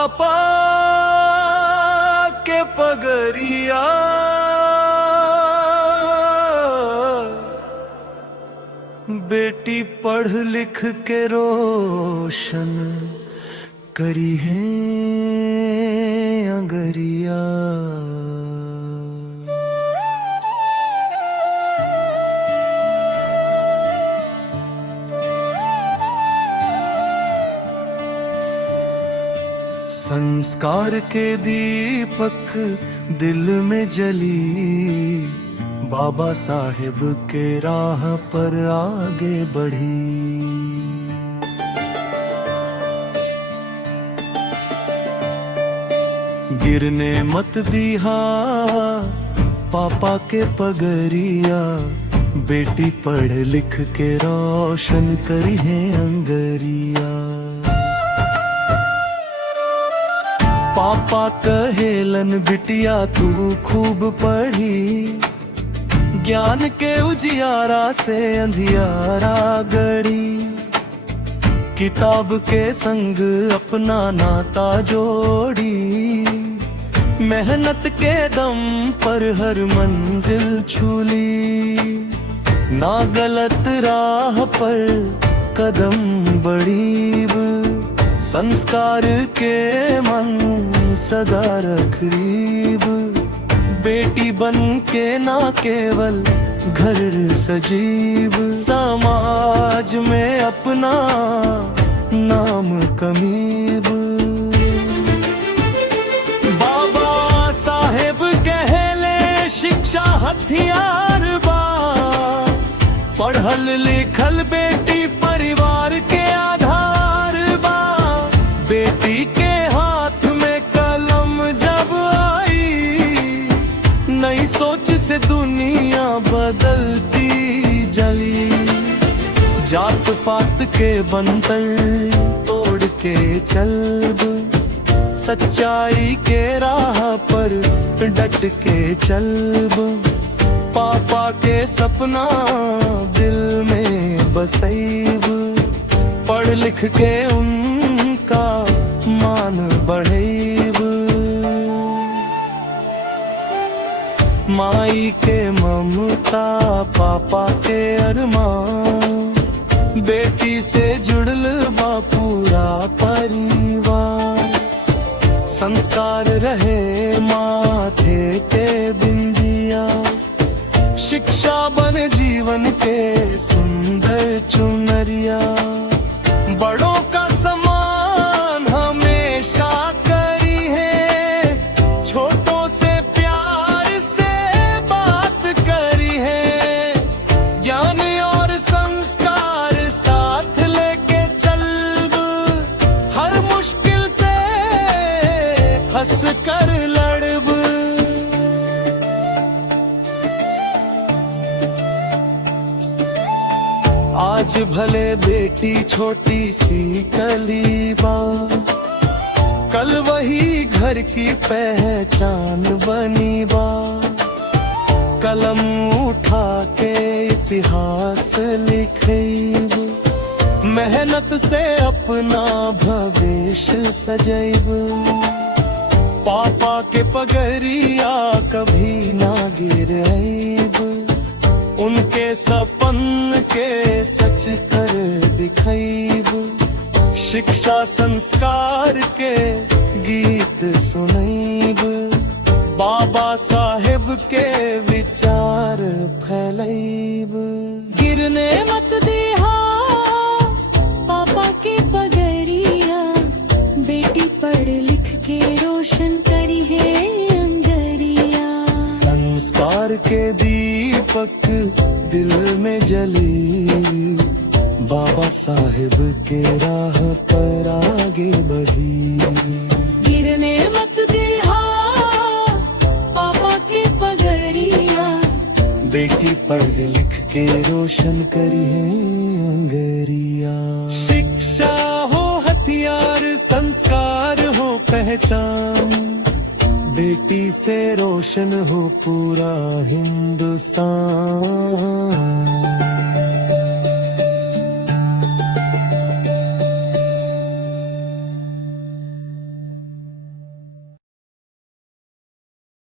पापा के पगरिया बेटी पढ़ लिख के रोशन करी है अंगरिया। संस्कार के दीपक दिल में जली, बाबा साहेब के राह पर आगे बढ़ी। गिरने मत दिया पापा के पगरिया, बेटी पढ़ लिख के रोशन करी है अंगरिया। पापा कहेलन बिटिया तू खूब पढ़ी, ज्ञान के उजियारा से अंधियारा गड़ी। किताब के संग अपना नाता जोड़ी, मेहनत के दम पर हर मंजिल छूली। ना गलत राह पर कदम बढ़ीब, संस्कार के मन सदा रखरीब। बेटी बन के ना केवल घर सजीव, समाज में अपना नाम कमीब। बाबा साहेब कहले शिक्षा हथियार बा, पढ़ल लिखल बेटी परिवार के आधार बा। बेटी के हाथ में कलम जब आई, नई सोच से दुनिया बदलती जली। जात पात के बंधन तोड़ के चलब, सच्चाई के राह पर डट के चलब। पापा के सपना दिल में बसैब, पढ़ लिख के उनका मान बढ़ेब। माई के ममता पापा के अरमान, बेटी से जुड़ल बा पूरा परिवार। संस्कार रहे माथे के बिंदिया, शिक्षा बन जीवन के सुंदर चुनरिया। बड़ों का सम्मान हमेशा करी है, छोटों से प्यार से बात करी है। ज्ञान और संस्कार साथ लेके चलब, हर मुश्किल से हंस कर लड़ब। आज भले बेटी छोटी सी कली बा, कल वही घर की पहचान बनी बा। कलम उठा के इतिहास लिखेब, मेहनत से अपना भविष्य सजैब। पापा के पगरिया कभी ना गिरैब, उनके सपन के सच कर दिखैब। शिक्षा संस्कार के गीत सुनैब, बाबा साहेब के विचार फैलैब। गिरने मत दिया पापा के पगरिया, बेटी पढ़ लिख के रोशन करी है अंगरिया। संस्कार के दीपक दिल में जली, बाबा साहेब के राह पर आगे बढ़ी। गिरने मत दिया पापा के पगरिया, बेटी पढ़ लिख के रोशन करी है अंगरिया। शिक्षा हो हथियार, संस्कार हो पहचान, बेटी से रोशन हो पूरा हिंदुस्तान।